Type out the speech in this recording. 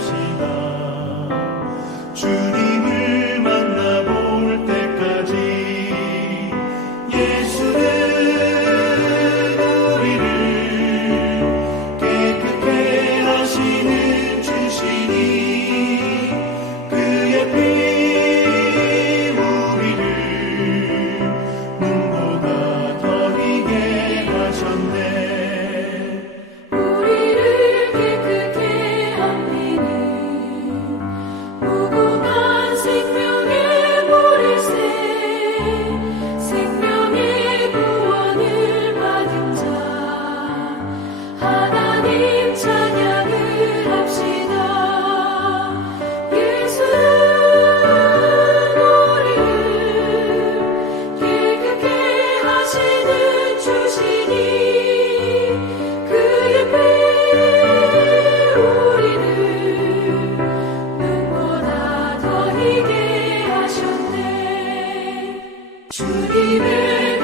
keeps. 주님을